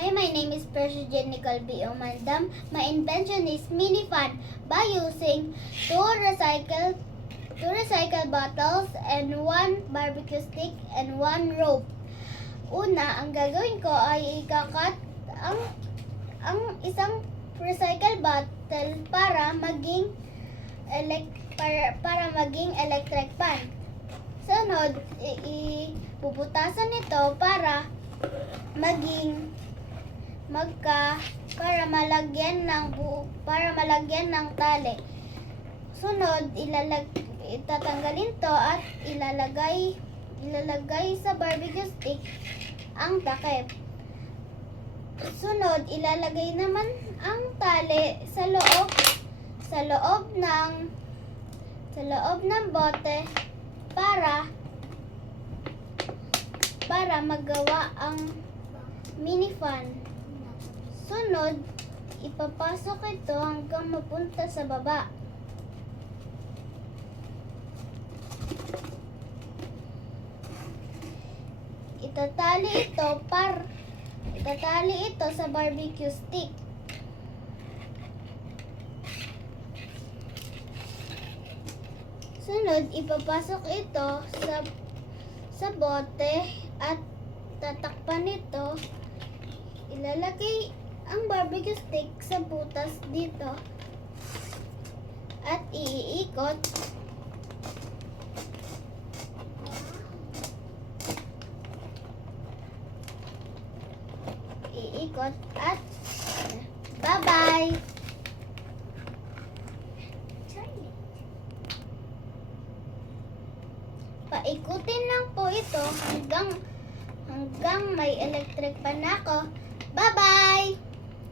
Hi, my name is Precious Nicole B. Omandam. My invention is mini fan by using two recycle bottles and one barbecue stick and one rope. Una, ang gagawin ko ay ikakat ang isang recycle bottle para maging electric fan. Sunod, ibubutasan ito para malagyan ng tali. Sunod, itatanggalin to at ilalagay sa barbecue stick ang takip. Sunod, ilalagay naman ang tali sa loob ng bote para magawa ang mini fan. Sunod, ipapasok ito hanggang mapunta sa baba. Itatali ito sa barbecue stick. Sunod, ipapasok ito sa bote at tatakpan ito. Ilalagay ang barbecue stick sa butas dito at iikot. At bye-bye! Paikutin lang po ito hanggang may electric pan ako.